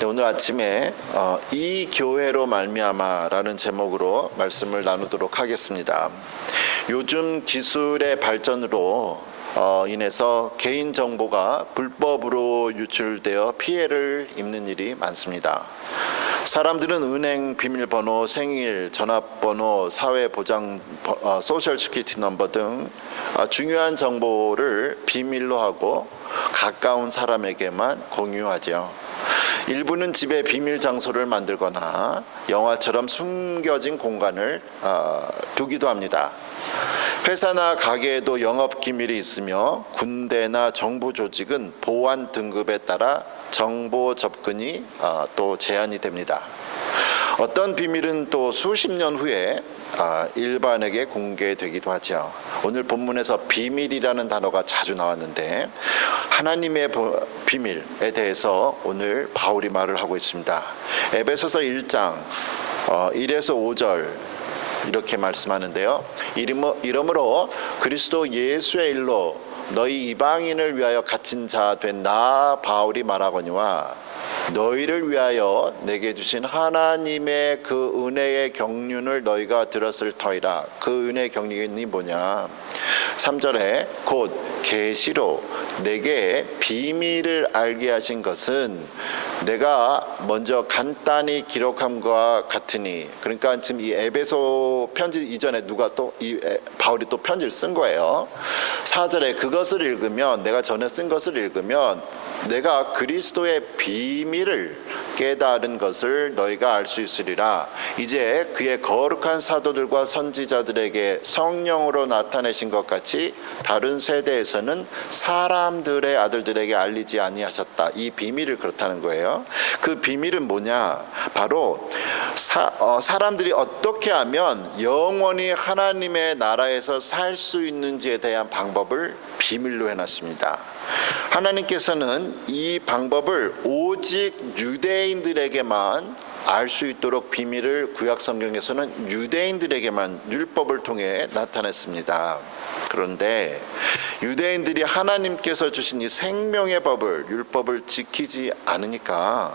네, 오늘 아침에 이 교회로 말미암아라는 제목으로 말씀을 나누도록 하겠습니다. 요즘 기술의 발전으로 인해서 개인정보가 불법으로 유출되어 피해를 입는 일이 많습니다. 사람들은 은행 비밀번호, 생일, 전화번호, 사회보장, 소셜 시큐리티 넘버 등 중요한 정보를 비밀로 하고 가까운 사람에게만 공유하죠. 일부는 집에 비밀 장소를 만들거나 영화처럼 숨겨진 공간을 두기도 합니다. 회사나 가게에도 영업 기밀이 있으며 군대나 정부 조직은 보안 등급에 따라 정보 접근이 또 제한이 됩니다. 어떤 비밀은 또 수십 년 후에 일반에게 공개되기도 하죠. 오늘 본문에서 비밀이라는 단어가 자주 나왔는데 하나님의 비밀에 대해서 오늘 바울이 말을 하고 있습니다. 에베소서 1장 1에서 5절 이렇게 말씀하는데요. 이러므로 그리스도 예수의 일로 너희 이방인을 위하여 갇힌 자 된 나 바울이 말하거니와 너희를 위하여 내게 주신 하나님의 그 은혜의 경륜을 너희가 들었을 터이라. 그 은혜의 경륜이 뭐냐? 3절에 곧 계시로 내게 비밀을 알게 하신 것은 내가 먼저 간단히 기록함과 같으니, 그러니까 지금 이 에베소 편지 이전에 바울이 또 편지를 쓴 거예요. 4절에 그것을 읽으면, 내가 전에 쓴 것을 읽으면 내가 그리스도의 비밀을 깨달은 것을 너희가 알 수 있으리라. 이제 그의 거룩한 사도들과 선지자들에게 성령으로 나타내신 것 같이 다른 세대에서는 사람들의 아들들에게 알리지 아니하셨다. 이 비밀을 그렇다는 거예요. 그 비밀은 뭐냐? 바로 사람들이 어떻게 하면 영원히 하나님의 나라에서 살 수 있는지에 대한 방법을 비밀로 해놨습니다. 하나님께서는 이 방법을 오직 유대인들에게만 알 수 있도록 비밀을 구약 성경에서는 유대인들에게만 율법을 통해 나타냈습니다. 그런데 유대인들이 하나님께서 주신 이 생명의 법을, 율법을 지키지 않으니까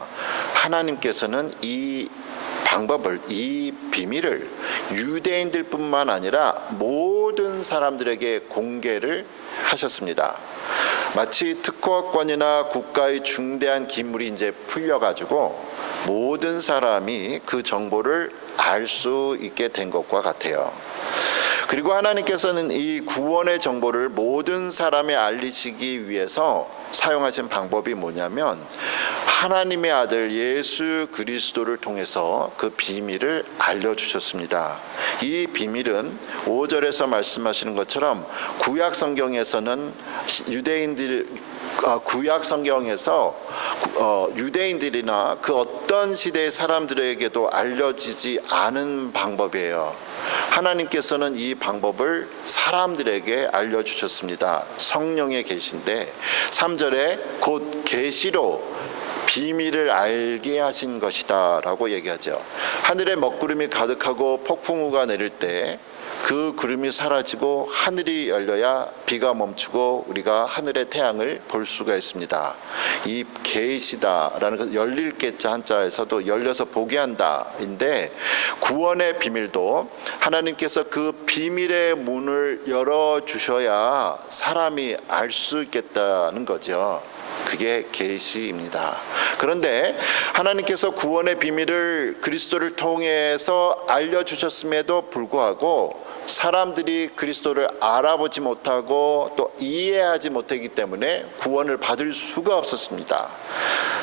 하나님께서는 이 방법을, 이 비밀을 유대인들뿐만 아니라 모든 사람들에게 공개를 하셨습니다. 마치 특허권이나 국가의 중대한 기물이 이제 풀려가지고 모든 사람이 그 정보를 알 수 있게 된 것과 같아요. 그리고 하나님께서는 이 구원의 정보를 모든 사람에 알리시기 위해서 사용하신 방법이 뭐냐면 하나님의 아들 예수 그리스도를 통해서 그 비밀을 알려주셨습니다. 이 비밀은 5절에서 말씀하시는 것처럼 구약 성경에서는 구약 성경에서 유대인들이나 그 어떤 시대의 사람들에게도 알려지지 않은 방법이에요. 하나님께서는 이 방법을 사람들에게 알려주셨습니다. 성령의 계시인데 3절에 곧 계시로 비밀을 알게 하신 것이다 라고 얘기하죠. 하늘에 먹구름이 가득하고 폭풍우가 내릴 때 그 구름이 사라지고 하늘이 열려야 비가 멈추고 우리가 하늘의 태양을 볼 수가 있습니다. 이 계시다라는 것, 열릴 계자 한자에서도 열려서 보게 한다인데 구원의 비밀도 하나님께서 그 비밀의 문을 열어주셔야 사람이 알 수 있겠다는 거죠. 그게 계시입니다. 그런데 하나님께서 구원의 비밀을 그리스도를 통해서 알려주셨음에도 불구하고 사람들이 그리스도를 알아보지 못하고 또 이해하지 못하기 때문에 구원을 받을 수가 없었습니다.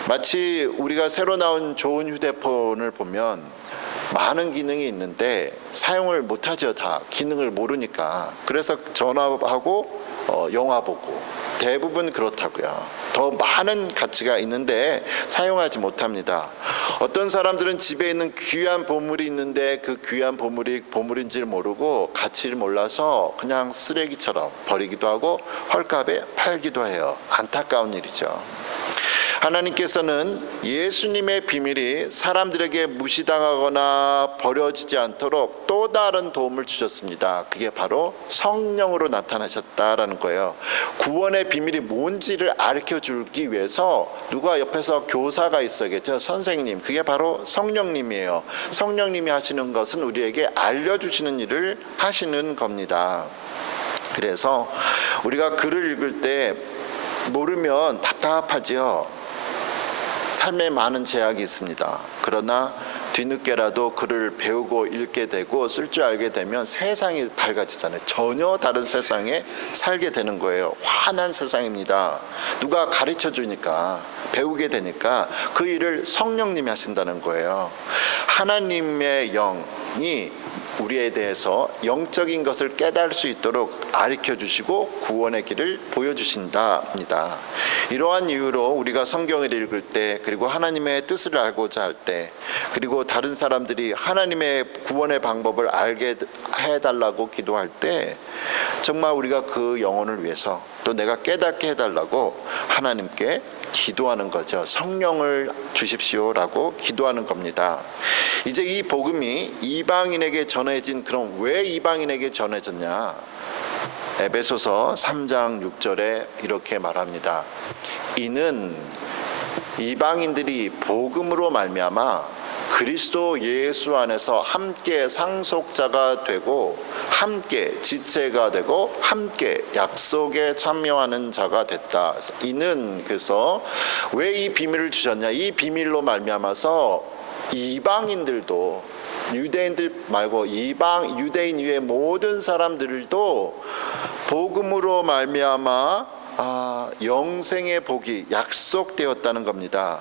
마치 우리가 새로 나온 좋은 휴대폰을 보면 많은 기능이 있는데 사용을 못하죠. 다 기능을 모르니까. 그래서 전화하고 영화 보고 대부분 그렇다고요. 더 많은 가치가 있는데 사용하지 못합니다. 어떤 사람들은 집에 있는 귀한 보물이 있는데 그 귀한 보물이 보물인지를 모르고 가치를 몰라서 그냥 쓰레기처럼 버리기도 하고 헐값에 팔기도 해요. 안타까운 일이죠. 하나님께서는 예수님의 비밀이 사람들에게 무시당하거나 버려지지 않도록 또 다른 도움을 주셨습니다. 그게 바로 성령으로 나타나셨다라는 거예요. 구원의 비밀이 뭔지를 가르쳐주기 위해서 누가 옆에서 교사가 있어야겠죠. 선생님, 그게 바로 성령님이에요. 성령님이 하시는 것은 우리에게 알려주시는 일을 하시는 겁니다. 그래서 우리가 글을 읽을 때 모르면 답답하지요. 삶에 많은 제약이 있습니다. 그러나 뒤늦게라도 글을 배우고 읽게 되고 쓸 줄 알게 되면 세상이 밝아지잖아요. 전혀 다른 세상에 살게 되는 거예요. 환한 세상입니다. 누가 가르쳐 주니까, 배우게 되니까 그 일을 성령님이 하신다는 거예요. 하나님의 영이 우리에 대해서 영적인 것을 깨달을 수 있도록 가르쳐 주시고 구원의 길을 보여주신답니다. 이러한 이유로 우리가 성경을 읽을 때, 그리고 하나님의 뜻을 알고자 할 때, 그리고 다른 사람들이 하나님의 구원의 방법을 알게 해달라고 기도할 때, 정말 우리가 그 영혼을 위해서 또 내가 깨닫게 해달라고 하나님께 기도하는 거죠. 성령을 주십시오라고 기도하는 겁니다. 이제 이 복음이 이방인에게 전해진, 그럼 왜 이방인에게 전해졌냐? 에베소서 3장 6절에 이렇게 말합니다. 이는 이방인들이 복음으로 말미암아 그리스도 예수 안에서 함께 상속자가 되고 함께 지체가 되고 함께 약속에 참여하는 자가 됐다. 이는, 그래서 왜 이 비밀을 주셨냐? 이 비밀로 말미암아서 이방인들도, 유대인들 말고 유대인 이외의 모든 사람들도 복음으로 말미암아 영생의 복이 약속되었다는 겁니다.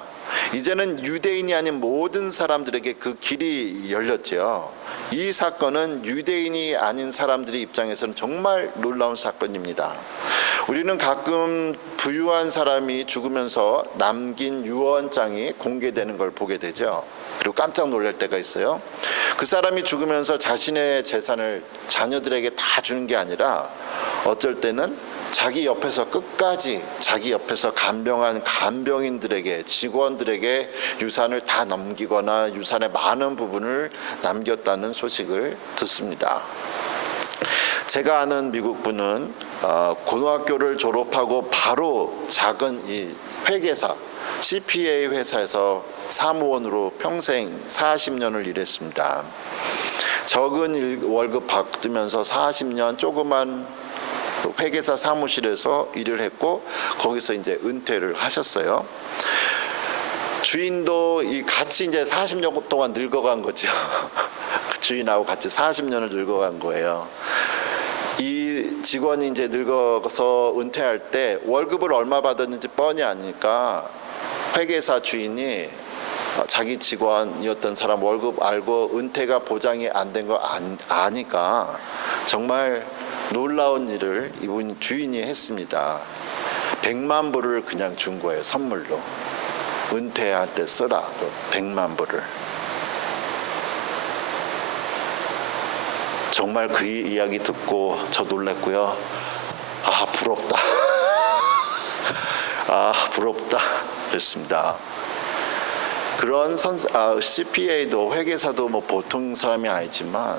이제는 유대인이 아닌 모든 사람들에게 그 길이 열렸죠. 이 사건은 유대인이 아닌 사람들의 입장에서는 정말 놀라운 사건입니다. 우리는 가끔 부유한 사람이 죽으면서 남긴 유언장이 공개되는 걸 보게 되죠. 그리고 깜짝 놀랄 때가 있어요. 그 사람이 죽으면서 자신의 재산을 자녀들에게 다 주는 게 아니라 어쩔 때는 자기 옆에서 끝까지 자기 옆에서 간병한 간병인들에게, 직원들에게 유산을 다 넘기거나 유산의 많은 부분을 남겼다는 소식을 듣습니다. 제가 아는 미국 분은 고등학교를 졸업하고 바로 작은 이 회계사 CPA 회사에서 사무원으로 평생 40년을 일했습니다. 적은 월급 받으면서 40년 조그만 회계사 사무실에서 일을 했고 거기서 이제 은퇴를 하셨어요. 주인도 같이 이제 40년 동안 늙어간 거죠. 주인하고 같이 40년을 늙어간 거예요. 이 직원이 이제 늙어서 은퇴할 때 월급을 얼마 받았는지 뻔히 아니까 회계사 주인이 자기 직원이었던 사람 월급 알고 은퇴가 보장이 안 된 거 아니까 정말 놀라운 일을 이분 주인이 했습니다. 100만 불을 그냥 준 거예요. 선물로. 은퇴할 때 쓰라. 100만 불을. 정말 그 이야기 듣고 저 놀랐고요. 아, 부럽다. 아, 부럽다. 그랬습니다. 그런 CPA도 회계사도 뭐 보통 사람이 아니지만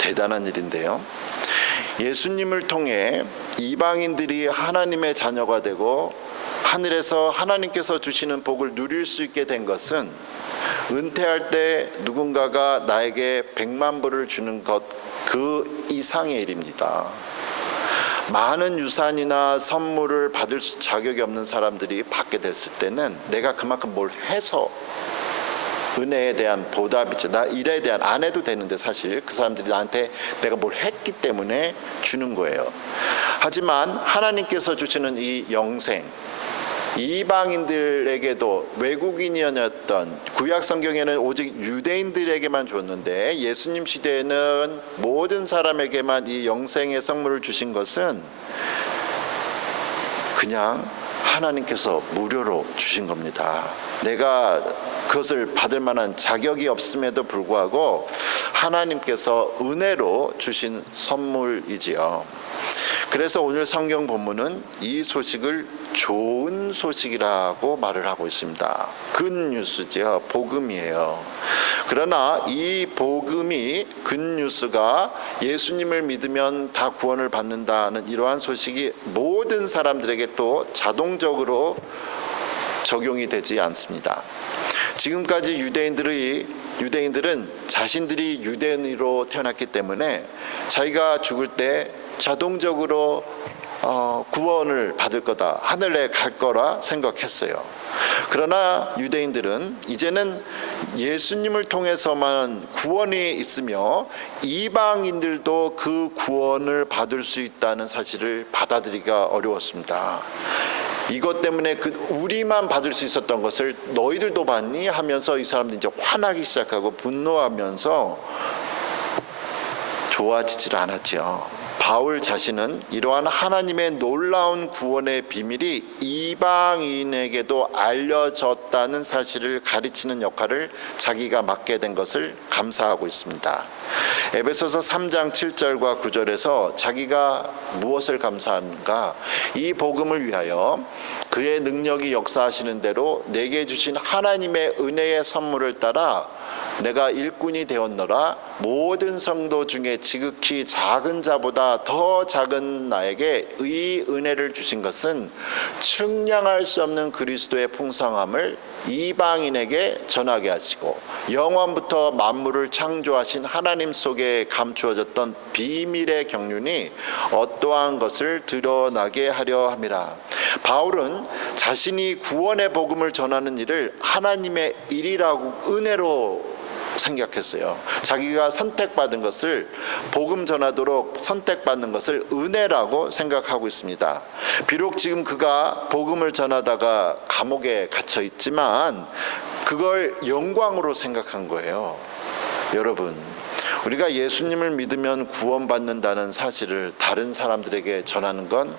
대단한 일인데요. 예수님을 통해 이방인들이 하나님의 자녀가 되고 하늘에서 하나님께서 주시는 복을 누릴 수 있게 된 것은 은퇴할 때 누군가가 나에게 100만 불을 주는 것 그 이상의 일입니다. 많은 유산이나 선물을 받을 자격이 없는 사람들이 받게 됐을 때는 내가 그만큼 뭘 해서 은혜에 대한 보답이죠. 나 일에 대한 안 해도 되는데 사실 그 사람들이 나한테 내가 뭘 했기 때문에 주는 거예요. 하지만 하나님께서 주시는 이 영생, 이방인들에게도 외국인이었던 구약 성경에는 오직 유대인들에게만 줬는데 예수님 시대에는 모든 사람에게만 이 영생의 선물을 주신 것은 그냥 하나님께서 무료로 주신 겁니다. 내가 그것을 받을 만한 자격이 없음에도 불구하고 하나님께서 은혜로 주신 선물이지요. 그래서 오늘 성경 본문은 이 소식을 좋은 소식이라고 말을 하고 있습니다. 굿뉴스죠. 복음이에요. 그러나 이 복음이 굿뉴스가 예수님을 믿으면 다 구원을 받는다는 이러한 소식이 모든 사람들에게 또 자동적으로 적용이 되지 않습니다. 지금까지 유대인들은 자신들이 유대인으로 태어났기 때문에 자기가 죽을 때 자동적으로 구원을 받을 거다, 하늘에 갈 거라 생각했어요. 그러나 유대인들은 이제는 예수님을 통해서만 구원이 있으며 이방인들도 그 구원을 받을 수 있다는 사실을 받아들이기가 어려웠습니다. 이것 때문에 우리만 받을 수 있었던 것을 너희들도 받니? 하면서 이 사람들이 이제 화나기 시작하고 분노하면서 좋아지질 않았죠. 바울 자신은 이러한 하나님의 놀라운 구원의 비밀이 이방인에게도 알려졌다는 사실을 가르치는 역할을 자기가 맡게 된 것을 감사하고 있습니다. 에베소서 3장 7절과 9절에서 자기가 무엇을 감사하는가? 이 복음을 위하여 그의 능력이 역사하시는 대로 내게 주신 하나님의 은혜의 선물을 따라 내가 일꾼이 되었노라. 모든 성도 중에 지극히 작은 자보다 더 작은 나에게 이 은혜를 주신 것은 측량할 수 없는 그리스도의 풍성함을 이방인에게 전하게 하시고 영원부터 만물을 창조하신 하나님 속에 감추어졌던 비밀의 경륜이 어떠한 것을 드러나게 하려 함이라. 바울은 자신이 구원의 복음을 전하는 일을 하나님의 일이라고 은혜로 생각했어요. 자기가 선택받은 것을, 복음 전하도록 선택받는 것을 은혜라고 생각하고 있습니다. 비록 지금 그가 복음을 전하다가 감옥에 갇혀 있지만 그걸 영광으로 생각한 거예요. 여러분, 우리가 예수님을 믿으면 구원받는다는 사실을 다른 사람들에게 전하는 건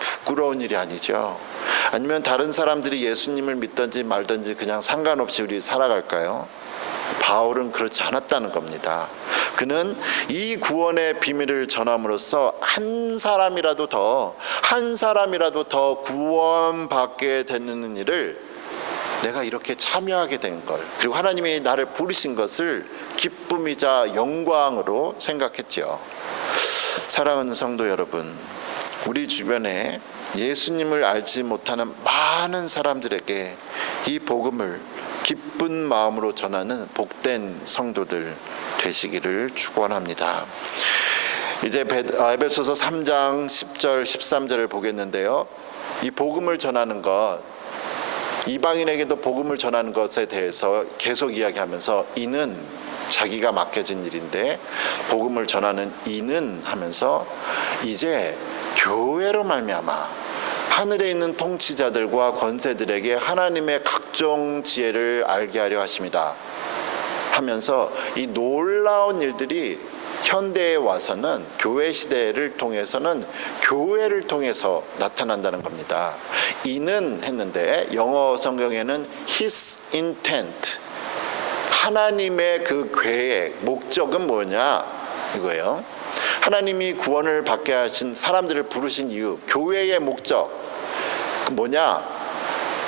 부끄러운 일이 아니죠. 아니면 다른 사람들이 예수님을 믿든지 말든지 그냥 상관없이 우리 살아갈까요? 바울은 그렇지 않았다는 겁니다. 그는 이 구원의 비밀을 전함으로써 한 사람이라도 더 구원받게 되는 일을, 내가 이렇게 참여하게 된 걸, 그리고 하나님이 나를 부르신 것을 기쁨이자 영광으로 생각했죠. 사랑하는 성도 여러분, 우리 주변에 예수님을 알지 못하는 많은 사람들에게 이 복음을 기쁜 마음으로 전하는 복된 성도들 되시기를 축원합니다. 이제 에베소서 3장 10절 13절을 보겠는데요. 이 복음을 전하는 것, 이방인에게도 복음을 전하는 것에 대해서 계속 이야기하면서 이는 자기가 맡겨진 일인데 복음을 전하는 이는 하면서 이제 교회로 말미암아 하늘에 있는 통치자들과 권세들에게 하나님의 각종 지혜를 알게 하려 하십니다 하면서 이 놀라운 일들이 현대에 와서는 교회 시대를 통해서는 교회를 통해서 나타난다는 겁니다. 이는 했는데 영어 성경에는 His intent, 하나님의 그 계획, 목적은 뭐냐 이거예요. 하나님이 구원을 받게 하신 사람들을 부르신 이유, 교회의 목적 뭐냐?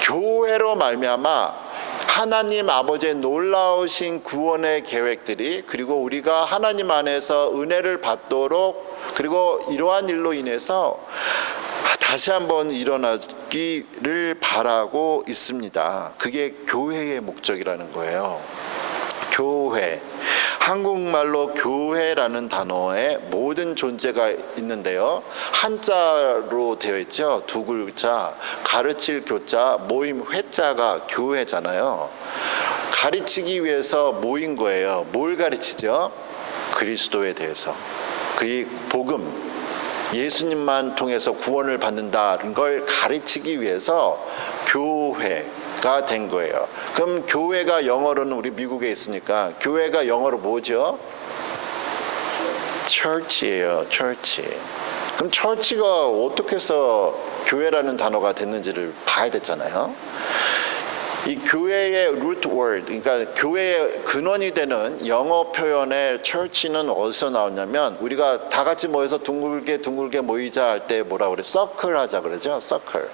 교회로 말미암아 하나님 아버지의 놀라우신 구원의 계획들이, 그리고 우리가 하나님 안에서 은혜를 받도록, 그리고 이러한 일로 인해서 다시 한번 일어나기를 바라고 있습니다. 그게 교회의 목적이라는 거예요. 교회, 한국말로 교회라는 단어에 모든 존재가 있는데요. 한자로 되어 있죠. 두 글자, 가르칠 교자, 모임 회자가 교회잖아요. 가르치기 위해서 모인 거예요. 뭘 가르치죠? 그리스도에 대해서. 그의 복음, 예수님만 통해서 구원을 받는다는 걸 가르치기 위해서 교회가 된 거예요. 그럼 교회가 영어로는, 우리 미국에 있으니까 교회가 영어로 뭐죠? church예요. church. 그럼 church가 어떻게 해서 교회라는 단어가 됐는지를 봐야 됐잖아요. 이 교회의 root word, 그러니까 교회의 근원이 되는 영어 표현의 church는 어디서 나오냐면, 우리가 다 같이 모여서 둥글게 모이자 할 때 뭐라 그래? circle 하자 그러죠? circle.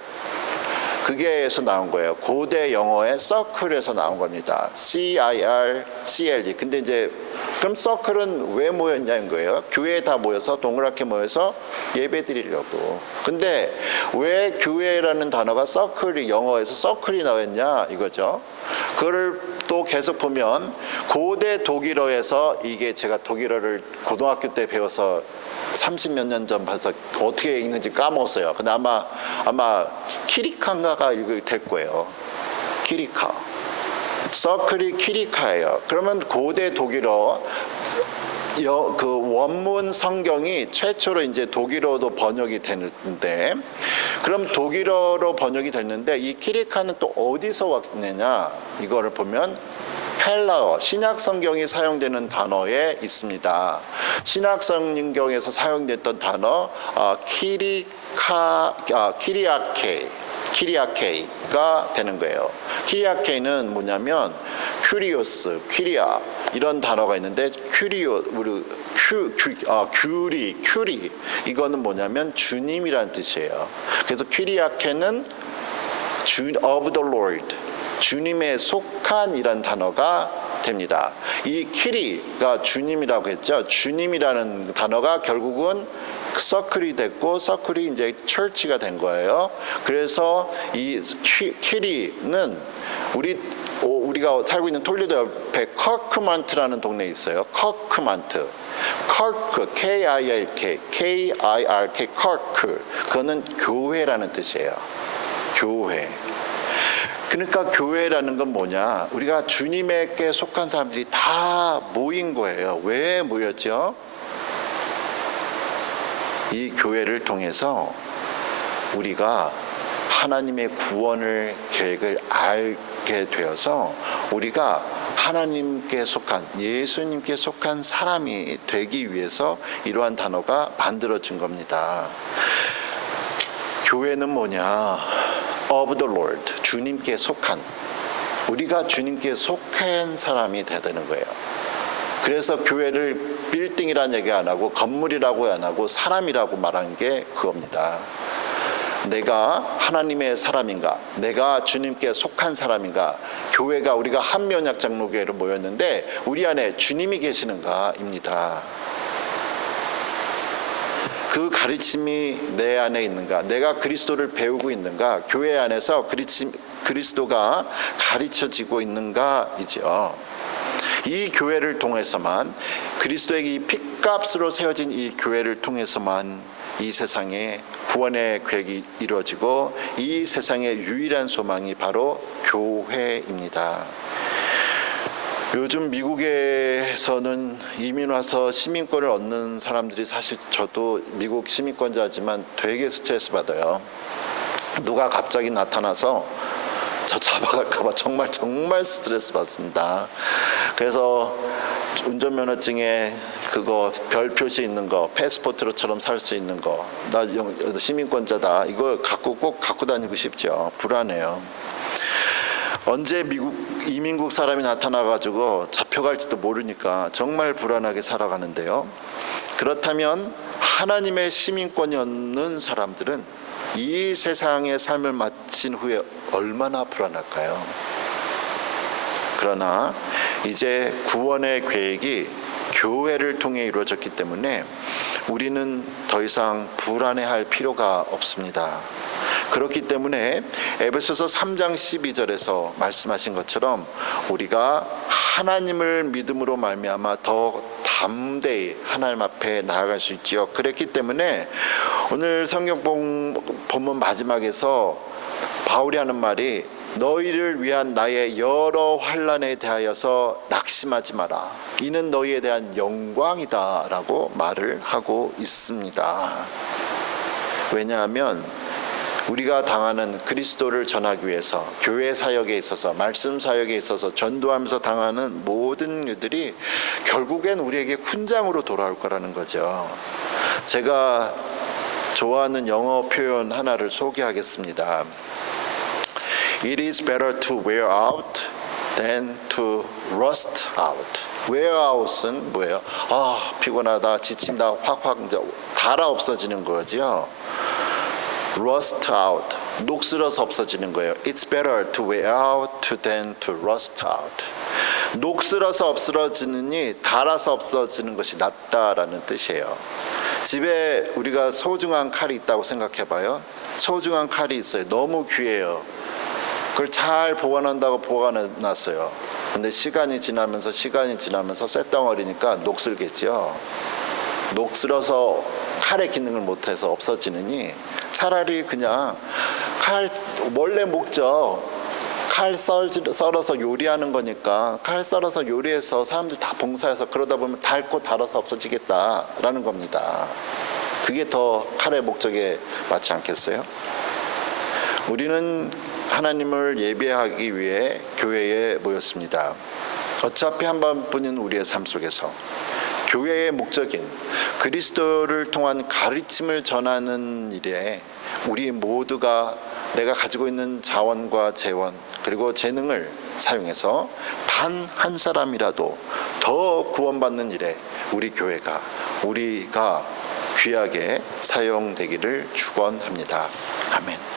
그게에서 나온 거예요. 고대 영어의 circle에서 나온 겁니다. C-I-R-C-L-E. 근데 이제 그럼 circle은 왜 모였냐는 거예요. 교회에 다 모여서 동그랗게 모여서 예배 드리려고. 근데 왜 교회라는 단어가 circle이, 영어에서 circle이 나왔냐 이거죠. 그걸 또 계속 보면 고대 독일어에서, 이게 제가 독일어를 고등학교 때 배워서 30몇 년 전 봐서 어떻게 읽는지 까먹었어요. 근데 아마 키리카인가가 읽을 될 거예요. 키리카. 서클이 키리카예요. 그러면 고대 독일어 그 원문 성경이 최초로 이제 독일어도 번역이 됐는데, 그럼 독일어로 번역이 됐는데 이 키리카는 또 어디서 왔느냐? 이거를 보면 헬라어, 신약 성경이 사용되는 단어에 있습니다. 신약 성경에서 사용됐던 단어 키리아케이가 되는 거예요. 키리아케이는 뭐냐면 큐리오스, 퀴리아 이런 단어가 있는데, 큐리 이거는 뭐냐면 주님이란 뜻이에요. 그래서 퀴리아케는 of the Lord, 주님에 속한이란 단어가 됩니다. 이 키리가 주님이라고 했죠. 주님이라는 단어가 결국은 서클이 됐고, 서클이 이제 철치가 된 거예요. 그래서 이 키리는 우리가 살고 있는 톨리도 옆에 커크만트라는 동네에 있어요. 커크만트. 커크, K-I-R-K, 커크. 그거는 교회라는 뜻이에요. 교회. 그러니까 교회라는 건 뭐냐? 우리가 주님에게 속한 사람들이 다 모인 거예요. 왜 모였죠? 이 교회를 통해서 우리가 하나님의 구원을 계획을 알게 되어서 우리가 하나님께 속한, 예수님께 속한 사람이 되기 위해서 이러한 단어가 만들어진 겁니다. 교회는 뭐냐? of the Lord, 주님께 속한, 우리가 주님께 속한 사람이 돼야 되는 거예요. 그래서 교회를 빌딩이라는 얘기 안 하고 건물이라고 안 하고 사람이라고 말하는 게 그겁니다. 내가 하나님의 사람인가, 내가 주님께 속한 사람인가, 교회가 우리가 한면약 장로교회로 모였는데 우리 안에 주님이 계시는가입니다. 그 가르침이 내 안에 있는가, 내가 그리스도를 배우고 있는가, 교회 안에서 그리스도가 가르쳐지고 있는가이죠. 이 교회를 통해서만, 그리스도의 이 핏값으로 세워진 이 교회를 통해서만 이 세상에 구원의 계획이 이루어지고, 이 세상의 유일한 소망이 바로 교회입니다. 요즘 미국에서는 이민 와서 시민권을 얻는 사람들이, 사실 저도 미국 시민권자지만 되게 스트레스 받아요. 누가 갑자기 나타나서 저 잡아갈까 봐 정말 스트레스 받습니다. 그래서 운전면허증에 그거 별 표시 있는 거, 패스포트로처럼 살 수 있는 거, 나 시민권자다, 이거 꼭 갖고 다니고 싶죠. 불안해요. 언제 미국 이민국 사람이 나타나가지고 잡혀갈지도 모르니까 정말 불안하게 살아가는데요. 그렇다면 하나님의 시민권이 없는 사람들은 이 세상의 삶을 마친 후에 얼마나 불안할까요? 그러나 이제 구원의 계획이 교회를 통해 이루어졌기 때문에 우리는 더 이상 불안해할 필요가 없습니다. 그렇기 때문에 에베소서 3장 12절에서 말씀하신 것처럼 우리가 하나님을 믿음으로 말미암아 더 담대히 하나님 앞에 나아갈 수 있지요. 그랬기 때문에 오늘 성경 본문 마지막에서 바울이 하는 말이, 너희를 위한 나의 여러 환난에 대하여서 낙심하지 마라, 이는 너희에 대한 영광이다 라고 말을 하고 있습니다. 왜냐하면 우리가 당하는, 그리스도를 전하기 위해서 교회 사역에 있어서, 말씀 사역에 있어서 전도하면서 당하는 모든 일들이 결국엔 우리에게 훈장으로 돌아올 거라는 거죠. 제가 좋아하는 영어 표현 하나를 소개하겠습니다. It is better to wear out than to rust out. wear out은 뭐예요? 피곤하다, 지친다, 확 이제 닳아 없어지는 거죠. rust out, 녹슬어서 없어지는 거예요. It's better to wear out than to rust out. 녹슬어서 없어지느니 닳아서 없어지는 것이 낫다라는 뜻이에요. 집에 우리가 소중한 칼이 있다고 생각해봐요. 소중한 칼이 있어요. 너무 귀해요. 그걸 잘 보관한다고 보관해놨어요. 근데 시간이 지나면서 쇳덩어리니까 녹슬겠죠. 녹슬어서 칼의 기능을 못해서 없어지느니 차라리 그냥 칼 원래 목적 칼 썰어서 요리하는 거니까 칼 썰어서 요리해서 사람들 다 봉사해서 그러다 보면 닳고 닳아서 없어지겠다라는 겁니다. 그게 더 칼의 목적에 맞지 않겠어요? 우리는 하나님을 예배하기 위해 교회에 모였습니다. 어차피 한 번뿐인 우리의 삶 속에서 교회의 목적인 그리스도를 통한 가르침을 전하는 일에 우리 모두가 내가 가지고 있는 자원과 재원 그리고 재능을 사용해서 단 한 사람이라도 더 구원받는 일에 우리가 귀하게 사용되기를 축원합니다. 아멘.